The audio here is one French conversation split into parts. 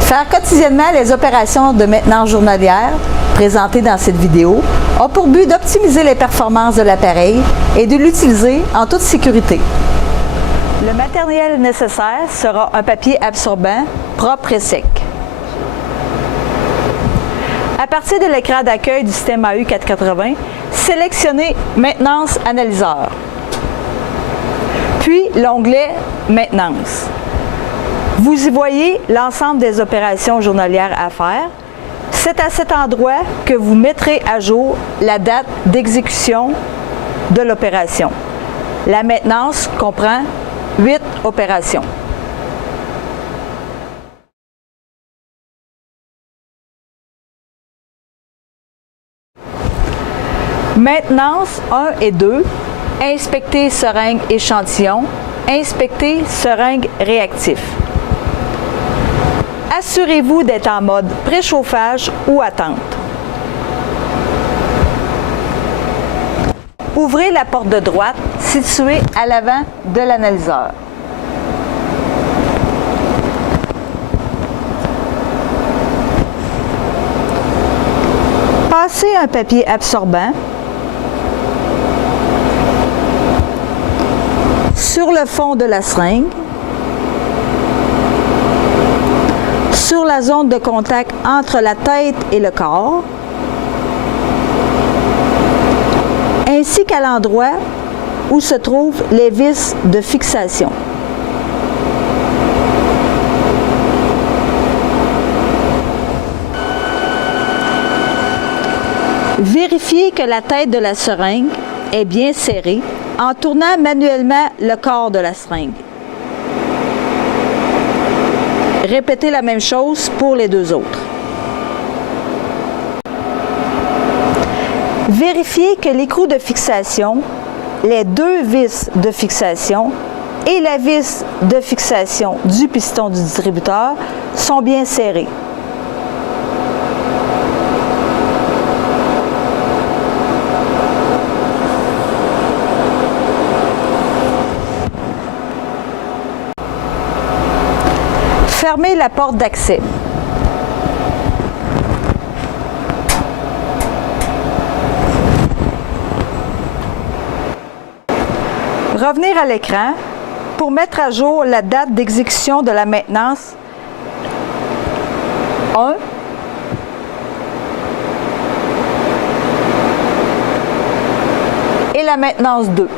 Faire quotidiennement les opérations de maintenance journalière présentées dans cette vidéo a pour but d'optimiser les performances de l'appareil et de l'utiliser en toute sécurité. Le matériel nécessaire sera un papier absorbant propre et sec. À partir de l'écran d'accueil du système AU480, sélectionnez Maintenance analyseur, puis l'onglet Maintenance. Vous y voyez l'ensemble des opérations journalières à faire. C'est à cet endroit que vous mettrez à jour la date d'exécution de l'opération. La maintenance comprend 8 opérations. Maintenance 1 et 2, inspecter seringue échantillon, inspecter seringue réactif. Assurez-vous d'être en mode préchauffage ou attente. Ouvrez la porte de droite située à l'avant de l'analyseur. Passez un papier absorbant sur le fond de la seringue, sur la zone de contact entre la tête et le corps, ainsi qu'à l'endroit où se trouvent les vis de fixation. Vérifiez que la tête de la seringue est bien serrée en tournant manuellement le corps de la seringue. Répétez la même chose pour les deux autres. Vérifiez que l'écrou de fixation, les deux vis de fixation et la vis de fixation du piston du distributeur sont bien serrés. Fermez la porte d'accès. Revenir à l'écran pour mettre à jour la date d'exécution de la maintenance 1 et la maintenance 2.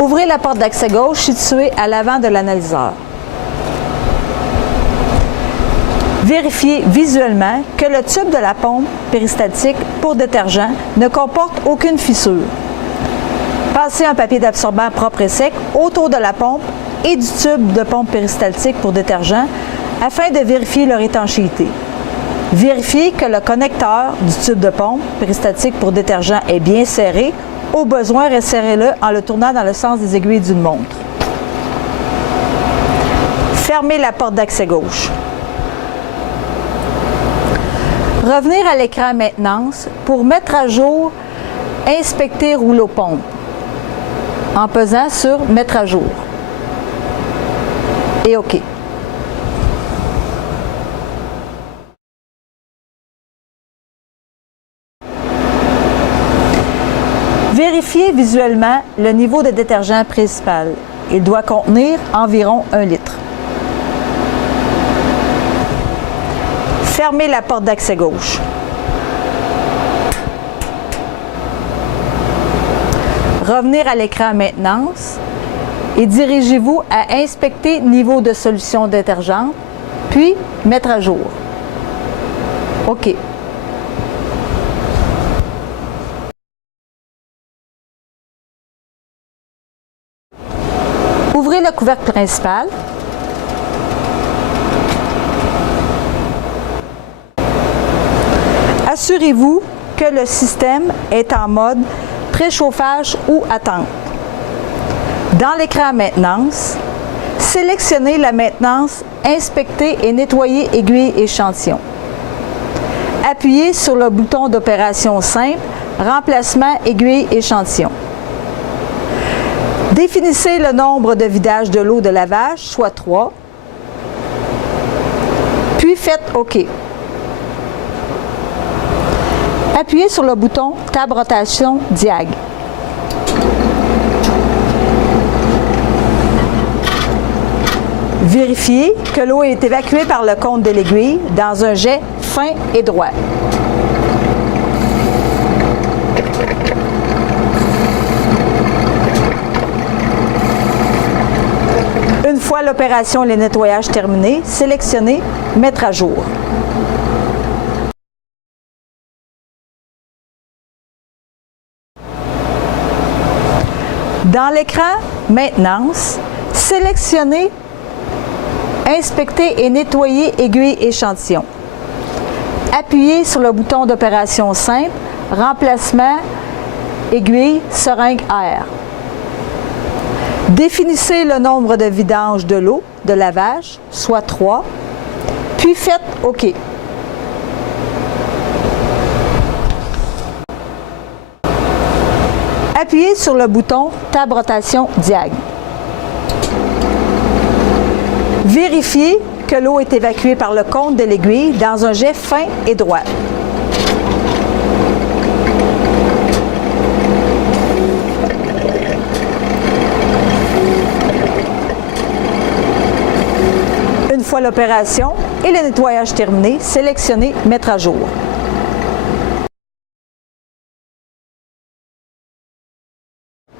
Ouvrez la porte d'accès gauche située à l'avant de l'analyseur. Vérifiez visuellement que le tube de la pompe péristaltique pour détergent ne comporte aucune fissure. Passez un papier d'absorbant propre et sec autour de la pompe et du tube de pompe péristaltique pour détergent afin de vérifier leur étanchéité. Vérifiez que le connecteur du tube de pompe péristaltique pour détergent est bien serré. Au besoin, resserrez-le en le tournant dans le sens des aiguilles d'une montre. Fermez la porte d'accès gauche. Revenir à l'écran Maintenance pour mettre à jour Inspecter rouleau pompe en pesant sur Mettre à jour. Et OK. Vérifiez visuellement le niveau de détergent principal. Il doit contenir environ 1 litre. Fermez la porte d'accès gauche. Revenir à l'écran Maintenance et dirigez-vous à Inspecter niveau de solution détergente, puis Mettre à jour. OK. Ouvrez le couvercle principal. Assurez-vous que le système est en mode préchauffage ou attente. Dans l'écran Maintenance, sélectionnez la maintenance Inspecter et nettoyer aiguille échantillon. Appuyez sur le bouton d'opération simple Remplacement aiguille échantillon. Définissez le nombre de vidages de l'eau de lavage, soit 3, puis faites OK. Appuyez sur le bouton Tab rotation diag. Vérifiez que l'eau est évacuée par le cône de l'aiguille dans un jet fin et droit. Une fois l'opération et le nettoyage terminés, sélectionnez « Mettre à jour ». Dans l'écran « Maintenance », sélectionnez « Inspecter et nettoyer aiguille échantillon ». Appuyez sur le bouton d'opération simple « Remplacement aiguille seringue air ». Définissez le nombre de vidanges de l'eau de lavage, soit 3, puis faites OK. Appuyez sur le bouton Tab rotation diag. Vérifiez que l'eau est évacuée par le cône de l'aiguille dans un jet fin et droit. Une fois l'opération et le nettoyage terminé, sélectionnez « Mettre à jour ».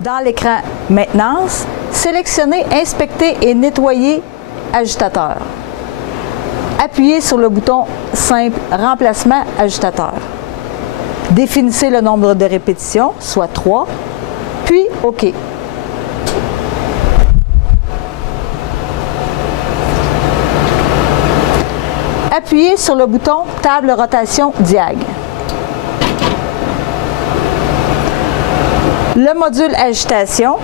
Dans l'écran « Maintenance », sélectionnez « Inspecter et nettoyer agitateur ». Appuyez sur le bouton simple « Remplacement agitateur ». Définissez le nombre de répétitions, soit 3, puis OK. Appuyez sur le bouton Table rotation diag. Le module agitation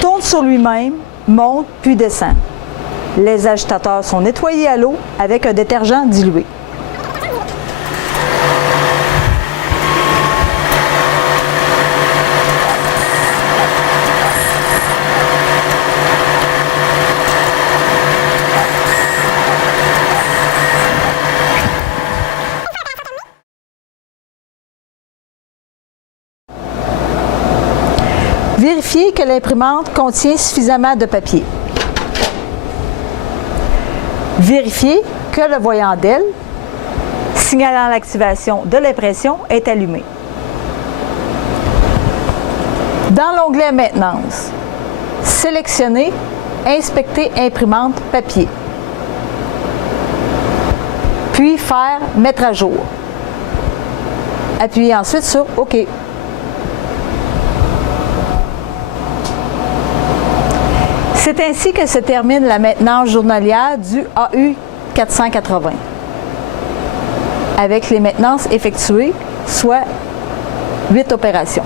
tourne sur lui-même, monte puis descend. Les agitateurs sont nettoyés à l'eau avec un détergent dilué. Vérifiez que l'imprimante contient suffisamment de papier. Vérifiez que le voyant d'aile, signalant l'activation de l'impression, est allumé. Dans l'onglet Maintenance, sélectionnez Inspecter imprimante papier, puis faire Mettre à jour. Appuyez ensuite sur OK. C'est ainsi que se termine la maintenance journalière du AU 480, avec les maintenances effectuées, soit 8 opérations.